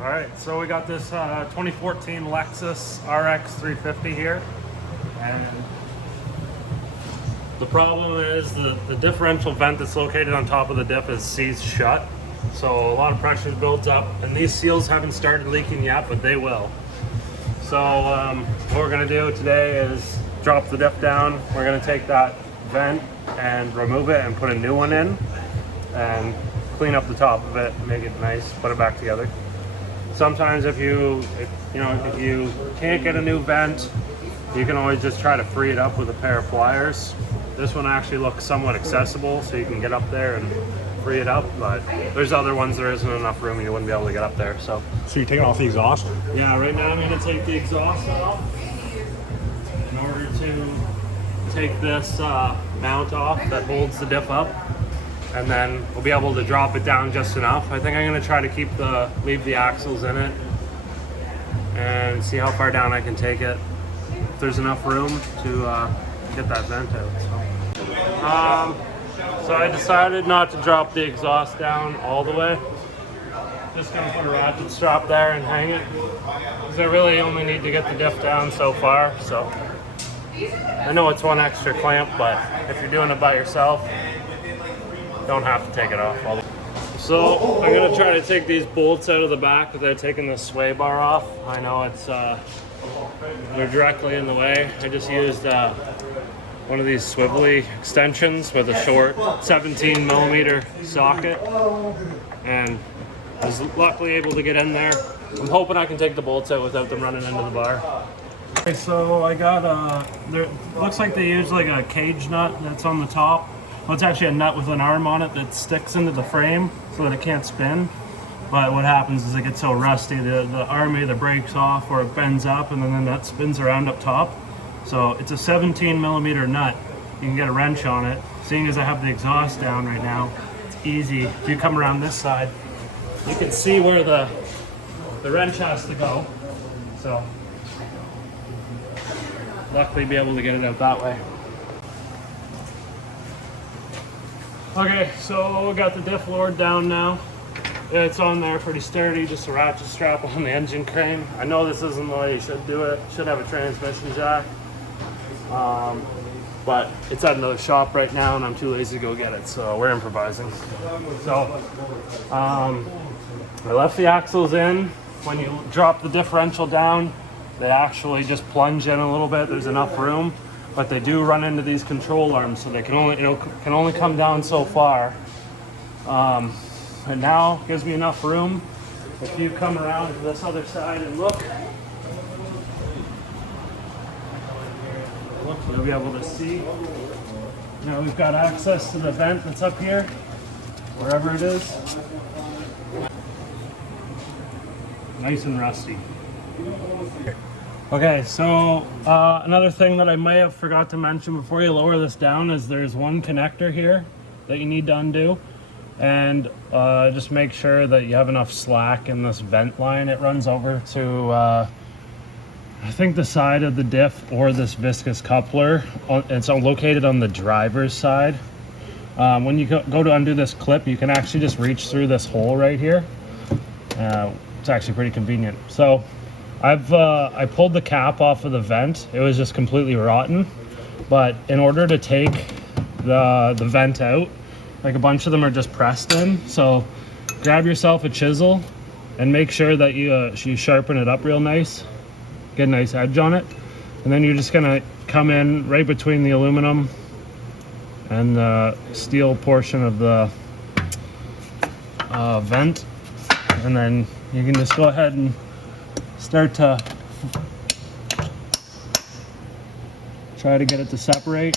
All right, so we got this 2014 Lexus RX350 here, and the problem is the differential vent that's located on top of the diff is seized shut, so a lot of pressure is built up, and these seals haven't started leaking yet, but they will. So what we're going to do today is drop the diff down. We're going to take that vent and remove it and put a new one in, and clean up the top of it, make it nice, put it back together. Sometimes if you can't get a new vent, you can always just try to free it up with a pair of pliers. This one actually looks somewhat accessible, so you can get up there and free it up, but there's other ones there isn't enough room, you wouldn't be able to get up there. So you're taking off the exhaust? Yeah, right now I'm going to take the exhaust off in order to take this mount off that holds the diff up, and then we'll be able to drop it down just enough. I think I'm going to try to leave the axles in it and see how far down I can take it, if there's enough room to get that vent out. So I decided not to drop the exhaust down all the way. Just going to put a ratchet strap there and hang it, because I really only need to get the diff down so far. So I know it's one extra clamp, but if you're doing it by yourself, don't have to take it off all the way. So I'm going to try to take these bolts out of the back without taking the sway bar off. I know it's they're directly in the way. I just used one of these swivelly extensions with a short 17 millimeter socket, and I was luckily able to get in there. I'm hoping I can take the bolts out without them running into the bar. Okay, so I got looks like they use like a cage nut that's on the top. Well, it's actually a nut with an arm on it that sticks into the frame so that it can't spin. But what happens is it gets so rusty, the arm either breaks off or it bends up, and then the nut spins around up top. So it's a 17 millimeter nut. You can get a wrench on it. Seeing as I have the exhaust down right now, it's easy. If you come around this side, you can see where the wrench has to go. So luckily be able to get it out that way. Okay, so we got the diff lowered down now. It's on there pretty sturdy, just a ratchet strap on the engine crane. I know this isn't the way you should do it. Should have a transmission jack. But it's at another shop right now and I'm too lazy to go get it, so we're improvising. So I left the axles in. When you drop the differential down, they actually just plunge in a little bit. There's enough room, but they do run into these control arms, so they can only come down so far. And now gives me enough room. If you come around to this other side and look, you'll be able to see. Now we've got access to the vent that's up here, wherever it is. Nice and rusty. Okay, so another thing that I may have forgot to mention before you lower this down is there's one connector here that you need to undo, and just make sure that you have enough slack in this vent line. It runs over to I think the side of the diff or this viscous coupler. It's located on the driver's side. When you go to undo this clip, you can actually just reach through this hole right here. It's actually pretty convenient. So I pulled the cap off of the vent. It was just completely rotten. But in order to take the vent out, like a bunch of them are just pressed in. So grab yourself a chisel and make sure that you sharpen it up real nice. Get a nice edge on it. And then you're just gonna come in right between the aluminum and the steel portion of the vent. And then you can just go ahead and start to try to get it to separate.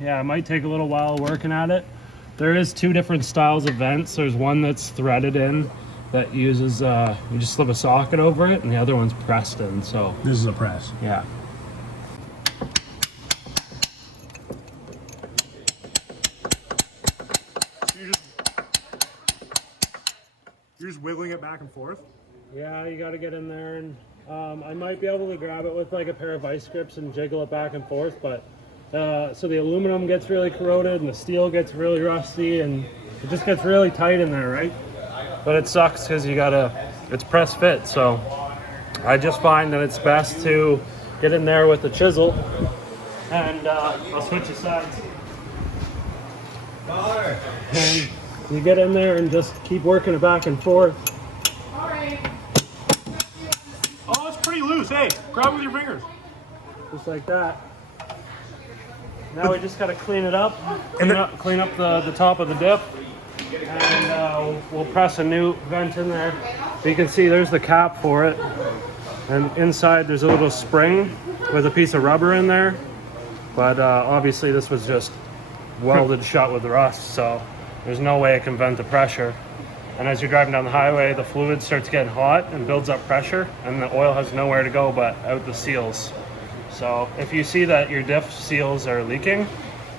Yeah, it might take a little while working at it. There is two different styles of vents. There's one that's threaded in that uses, you just slip a socket over it, and the other one's pressed in, so. This is a press. Yeah. You're just wiggling it back and forth? Yeah, you gotta get in there, and I might be able to grab it with like a pair of vice grips and jiggle it back and forth, but so the aluminum gets really corroded and the steel gets really rusty and it just gets really tight in there, right? But it sucks because it's press fit, so I just find that it's best to get in there with the chisel, and I'll switch the sides. And you get in there and just keep working it back and forth. Oh, it's pretty loose. Hey, grab it with your fingers. Just like that. Now we just gotta clean it up, clean up the top of the dip, and we'll press a new vent in there. So you can see there's the cap for it, and inside there's a little spring with a piece of rubber in there, but obviously this was just welded shut with rust, so there's no way it can vent the pressure. And as you're driving down the highway, the fluid starts getting hot and builds up pressure, and the oil has nowhere to go but out the seals. So if you see that your diff seals are leaking,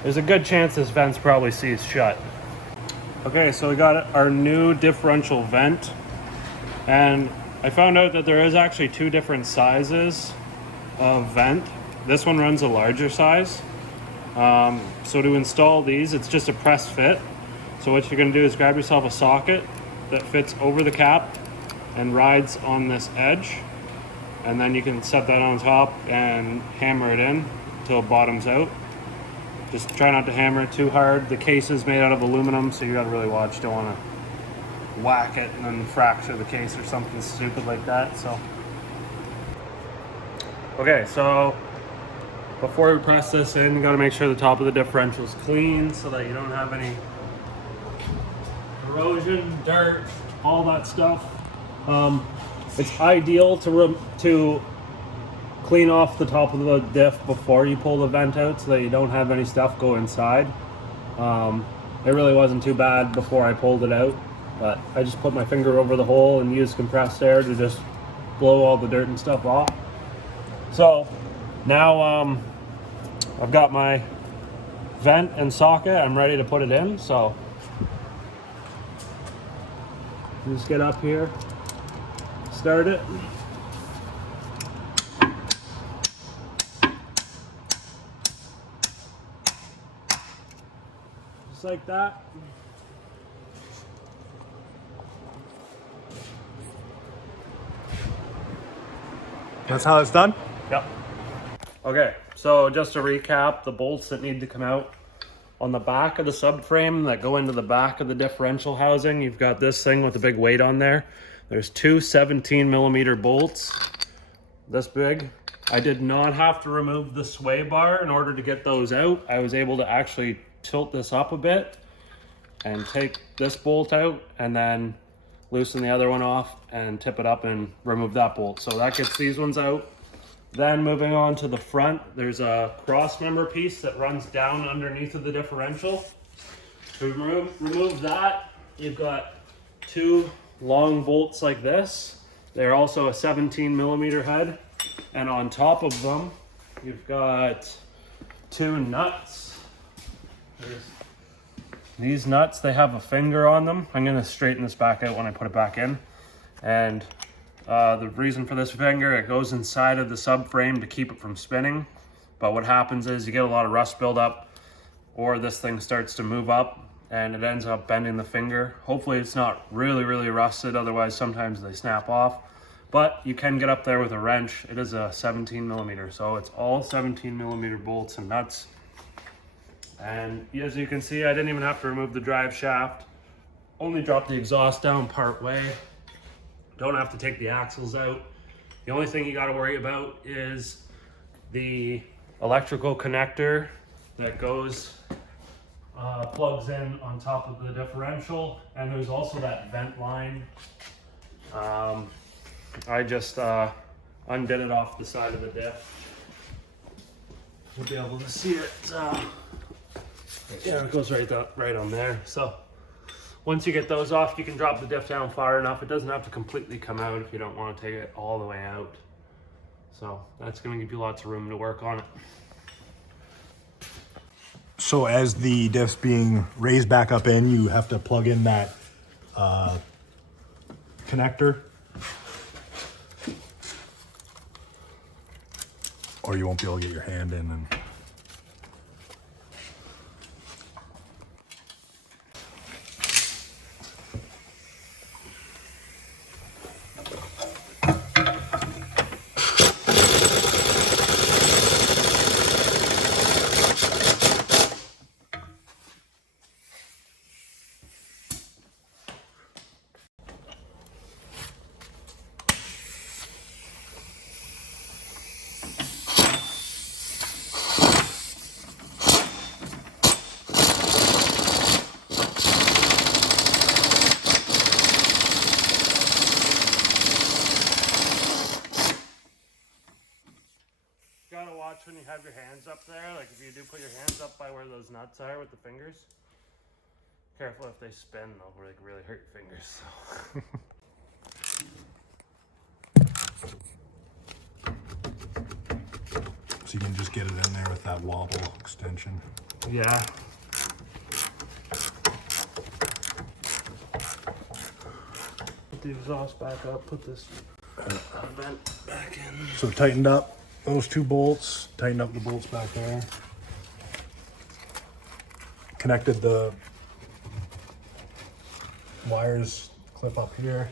there's a good chance this vent's probably seized shut. Okay, so we got our new differential vent, and I found out that there is actually two different sizes of vent. This one runs a larger size. So to install these, it's just a press fit. So what you're going to do is grab yourself a socket that fits over the cap and rides on this edge, and then you can set that on top and hammer it in until it bottoms out. Just try not to hammer it too hard. The case is made out of aluminum, so you got to really watch. Don't want to whack it and then fracture the case or something stupid like that. So okay, so before we press this in, you got to make sure the top of the differential is clean so that you don't have any corrosion, dirt, all that stuff. It's ideal to clean off the top of the diff before you pull the vent out so that you don't have any stuff go inside. It really wasn't too bad before I pulled it out, but I just put my finger over the hole and used compressed air to just blow all the dirt and stuff off. So now I've got my vent and socket. I'm ready to put it in, so just get up here, start it. Just like that. That's how it's done? Yep. Okay, so just to recap, the bolts that need to come out on the back of the subframe that go into the back of the differential housing, you've got this thing with a big weight on there. There's two 17mm bolts, this big. I did not have to remove the sway bar in order to get those out. I was able to actually tilt this up a bit and take this bolt out and then loosen the other one off and tip it up and remove that bolt. So that gets these ones out. Then moving on to the front, there's a cross member piece that runs down underneath of the differential. To remove that, you've got two long bolts like this. They're also a 17mm head. And on top of them, you've got two nuts. There's these nuts, they have a finger on them. I'm gonna straighten this back out when I put it back in. And the reason for this finger, it goes inside of the subframe to keep it from spinning. But what happens is you get a lot of rust buildup, or this thing starts to move up and it ends up bending the finger. Hopefully it's not really, really rusted, otherwise sometimes they snap off. But you can get up there with a wrench. It is a 17mm, so it's all 17mm bolts and nuts. And as you can see, I didn't even have to remove the drive shaft. Only dropped the exhaust down part way. Don't have to take the axles out. The only thing you got to worry about is the electrical connector that goes, plugs in on top of the differential. And there's also that vent line. I just undid it off the side of the diff. You'll be able to see it. Yeah, it goes right on there. So once you get those off, you can drop the diff down far enough. It doesn't have to completely come out if you don't want to take it all the way out. So that's going to give you lots of room to work on it. So as the diff's being raised back up in, you have to plug in that connector, or you won't be able to get your hand in. And Gotta watch when you have your hands up there. Like if you do put your hands up by where those nuts are with the fingers. Careful if they spin, they'll like really hurt your fingers. so you can just get it in there with that wobble extension. Yeah. Put the exhaust back up, put this vent back in. So tightened up those two bolts, tightened up the bolts back there. Connected the wires clip up here.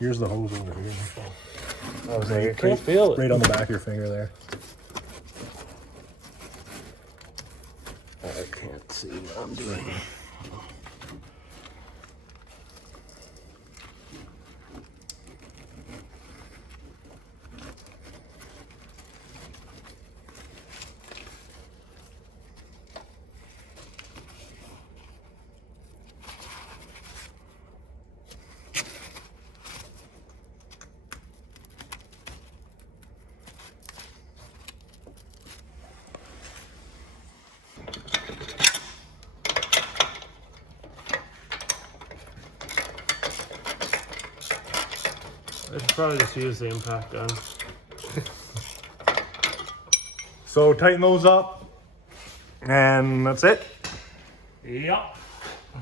Here's the hose over here. Oh, so you can't feel it. Right on the back of your finger there. I can't see what I'm doing. I should probably just use the impact gun. So tighten those up, and that's it. Yep.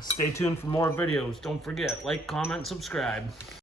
Stay tuned for more videos. Don't forget, like, comment, subscribe.